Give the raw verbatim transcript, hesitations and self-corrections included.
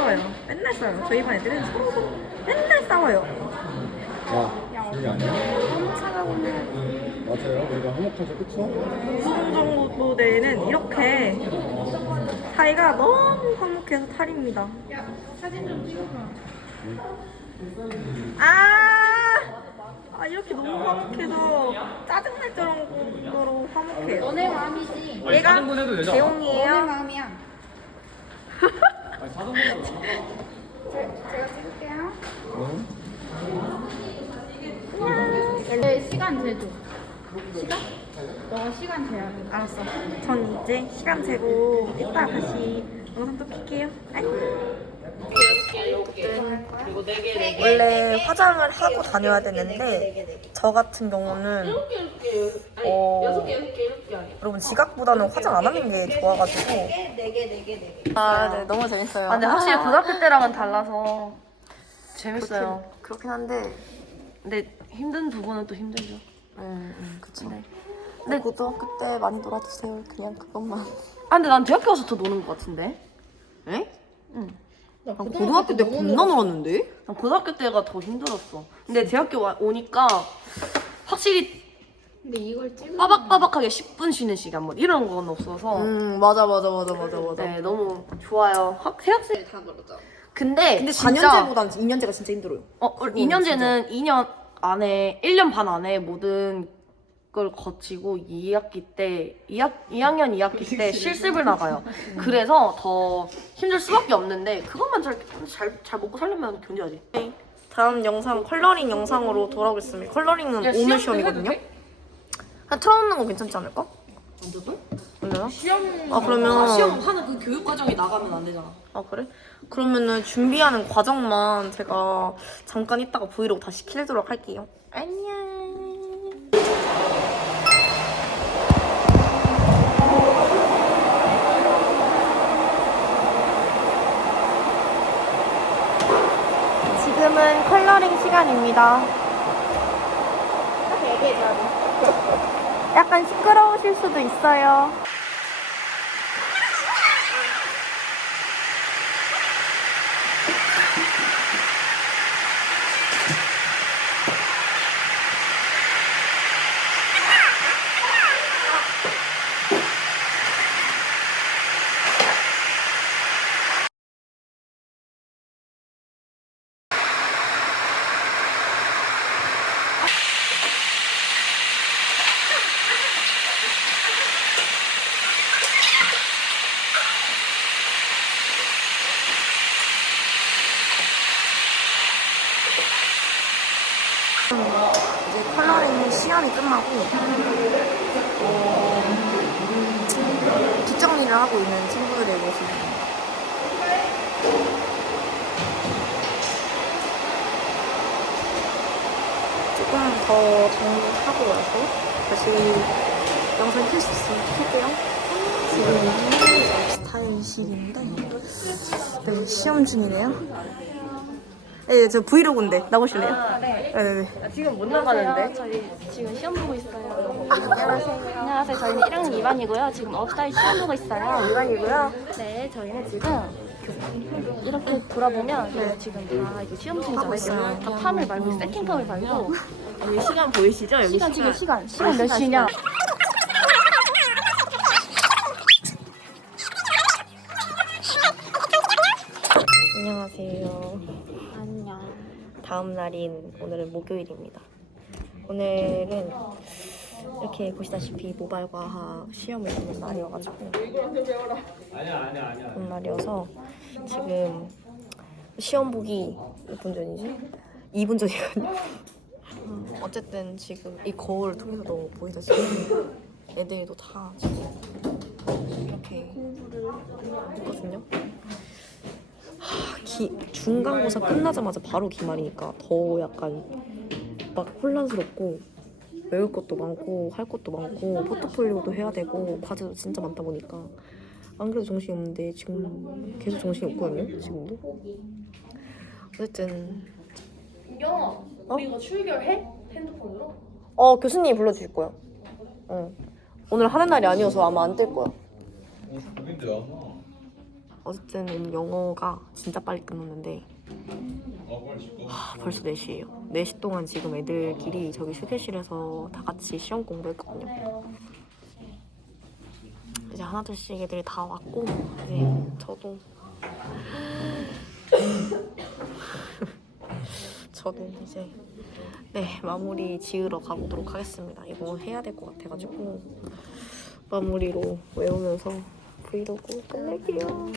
싸워요. 맨날 싸워요. 저희 반 애들은 서로 서로 맨날 싸워요. 야, 그게 아니야? 맞아요. 우리가 화목해서 그쵸? 우승정보대회는 이렇게 사이가 너무 화목해서 탈입니다. 야, 사진 좀 찍어봐. 아, 아 이렇게 너무 화목해서 짜증날 정도로 화목해요. 너네 마음이지. 아니, 얘가 사등분 해도 되잖아. 너네 대용이에요. 마음이야. 아니, 사등분 해도 제, 제가 찍을게요. 응? 네, 시간 재줘. 시간? 너가 시간 재야 돼. 알았어. 전 이제 시간 재고 이따 다시 영상 또 킬게요. 안녕. 원래 화장을 하고 다녀야 되는데 저 같은 경우는 어, 여러분 지각보다는 화장 안 하는 게 좋아가지고 아, 네, 너무 재밌어요. 아, 근데 확실히 고등학교 때랑은 달라서 재밌어요. 그렇긴 한데 근데 힘든 부분은 또 힘들죠. 음, 음 그쵸. 네. 근데 고등학교 때 많이 놀아주세요. 그냥 그것만. 아, 근데 난 대학교 와서 더 노는 것 같은데? 에? 응. 난 고등학교 때 겁나 놀았는데? 난 고등학교 때가 더 힘들었어. 근데 대학교 와, 오니까 확실히 근데 이걸 찍으면 빠박빠박하게 십 분 쉬는 시간 뭐 이런 건 없어서 음 맞아 맞아 맞아 맞아 맞아. 네, 너무 좋아요. 학, 대학생 다 그러죠. 근데, 근데 진짜 사 년제보단 이 년제가 진짜 힘들어요. 어, 이 년제는 이 년 안에 일 년 반 안에 모든 걸 거치고 이 학기 때 이 학, 이 학년 이 학기 때 실습을 나가요. 그래서 더 힘들 수밖에 없는데 그것만 잘 잘 잘 먹고 살려면 견뎌야지. 다음 영상 컬러링 영상으로 돌아오겠습니다. 컬러링은 야, 오늘 시험 시험이거든요. 해도 한 틀어놓는 거 괜찮지 않을까? 완전? 원래요? 시험 아 그러면 시험 하는 그 교육 과정이 나가면 안 되잖아. 아 그래? 그러면은 준비하는 과정만 제가 잠깐 있다가 브이로그 다시 켜도록 할게요. 안녕. 지금은 컬러링 시간입니다. 약간 시끄러우실 수도 있어요. 이제 컬러링 시간이 끝나고 어, 뒷정리를 하고 있는 친구들의 모습입니다. 조금 더 정리하고 와서 다시 영상 켤 수 있으면 켤게요. 지금 스타일실인데 네, 시험 중이네요. 네, 저 브이로그인데 나오실래요? 아, 네. 네네네. 아, 지금 못 나가는데. 저희 지금 시험 보고 있어요. 안녕하세요. 안녕하세요. 저희는 일 학년 이 반이고요. 지금 업사이 시험 보고 있어요. 이반이고요. 네, 저희는 지금 이렇게 돌아보면 네. 지금 다 이제 시험 중이잖아요. 다 팜을 말고 세팅 팜을 말고 여기 시간 보이시죠? 여기 시간 지금 시간 시간 몇 시냐? 안녕하세요. 안녕. 다음 날인 오늘은 목요일입니다. 오늘은 이렇게 보시다시피 모바일 과학 시험을 보는 날이어가지고 아니야 아니야 아니야. 그런 날이어서 지금 시험 보기 몇 분 전이지? 이 분 전이거든요. 음, 어쨌든 지금 이 거울을 통해서도 보이다시피 애들도 다 지금 이렇게 있거든요. 하, 기, 중간고사 끝나자마자 바로 기말이니까 더 약간 막 혼란스럽고 외울 것도 많고 할 것도 많고 포트폴리오도 해야 되고 과제도 진짜 많다 보니까 안 그래도 정신이 없는데 지금 계속 정신이 없거든요. 지금도. 어쨌든 영아, 우리 이거 출결해? 핸드폰으로? 어 교수님이 불러주실 거야. 어. 오늘 하는 날이 아니어서 아마 안 뜰 거야. 어, 죽인데요. 어쨌든 오늘 영어가 진짜 빨리 끝났는데 하, 벌써 네 시예요. 네 시 동안 지금 애들끼리 저기 휴게실에서 다 같이 시험 공부했거든요. 이제 하나둘씩 애들이 다 왔고 이제 저도 저도 이제 네 마무리 지으러 가보도록 하겠습니다. 이거 해야 될 것 같아가지고 마무리로 외우면서 브이로그 끝낼게요.